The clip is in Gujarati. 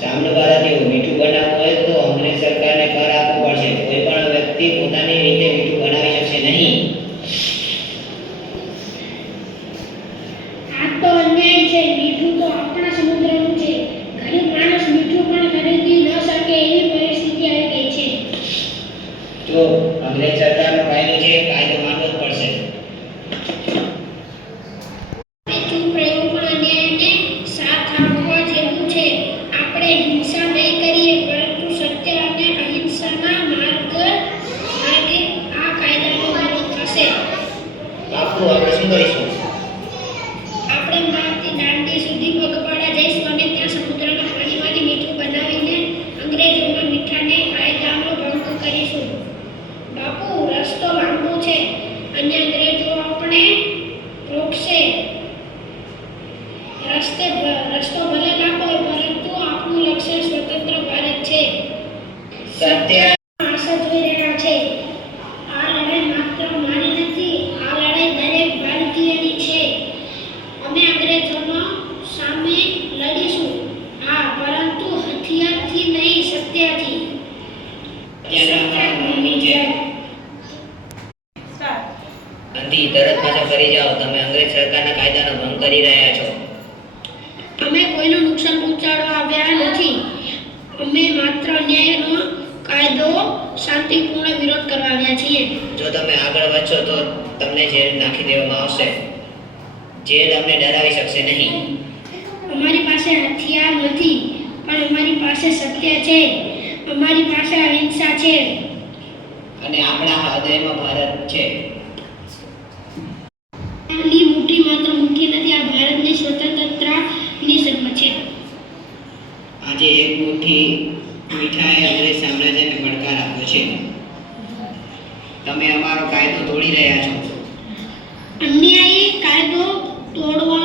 સામનો ભારતીયો મીઠું બનાવવું હોય તો અંગ્રેજ સરકારને કર આપવો પડશે. કોઈ પણ વ્યક્તિ પોતાની રીતે મીઠું બનાવી શકશે નહીં. આ તો અન્યાય છે. મીઠું તો આપણા સમુદ્રનું છે. ગરીબ માણસ મીઠું પણ ખરીદી ન શકે એવી પરિસ્થિતિ આવી ગઈ છે. જો અંગ્રેજ સરકારનો કાયદો છે, કાયદો માનવો જ પડશે. ચૂપ રહેવું પણ અન્યાયને સાથ આપવા જેવું છે. આપણે હિંસા નહીં કરીએ, પરંતુ સત્ય અને અહિંસાના માર્ગે આ કાયદાનો વિરોધ થશે. બાપુ, આપણે શું કરીશું? આપણે માથી દાંડી સુધી પગપાળા જઈશું અને ત્યાં સમુદ્રના પાણીમાંથી મીઠું બનાવીને અંગ્રેજોના મીઠાને કાયદાનો ભંગ કરીશું. બાપુ, રસ્તો લાંબો છે અને અંગ્રેજો આપણે રોકશે. રસ્તો ભલે લાંબો હોય, પરંતુ આપણું લક્ષ્ય સ્વતંત્ર ભારત છે. સત્ય આશા જોઈ રહ્યા છે. આ લડાઈ માત્ર મારી નથી, આ લડાઈ દરેક ભારતીયની છે. અમે અંગ્રેજોનો સામે લડીશું, હા, પરંતુ હથિયારથી નહીં, સત્યથી. અંધી, તરત પાછા ફરી જાઓ. તમે અંગ્રેજ સરકારના કાયદાનો ભંગ કરી રહ્યા છો. અમે કોઈનું નુકસાન પહોંચાડવા આવ્યા નથી. અમે માત્ર ન્યાયનો કાયદો શાંતિપૂર્ણ વિરોધ કરવા આવ્યા છીએ. જો તમે આગળ વધશો તો તમને જેલ નાખી દેવામાં આવશે. જેલ અમને ડરાવી શકશે નહીં. અમારી પાસે હથિયાર નથી, પણ અમારી પાસે સત્ય છે. અમારી પાસે અહિંસા છે. અને આપણા હૃદયમાં ભારત છે. આની મુઠ્ઠી માત્ર મુઠ્ઠી નથી, આ ભારતની સ્વતંત્રતાની સન્મત છે. આજે એક મુઠ્ઠી મીઠાએ અંગ્રેજ સામ્રાજ્યને પડકાર આપ્યો છે. તમે અમારો કાયદો તોડી રહ્યા છો. અન્યાયી કાયદો તોડવા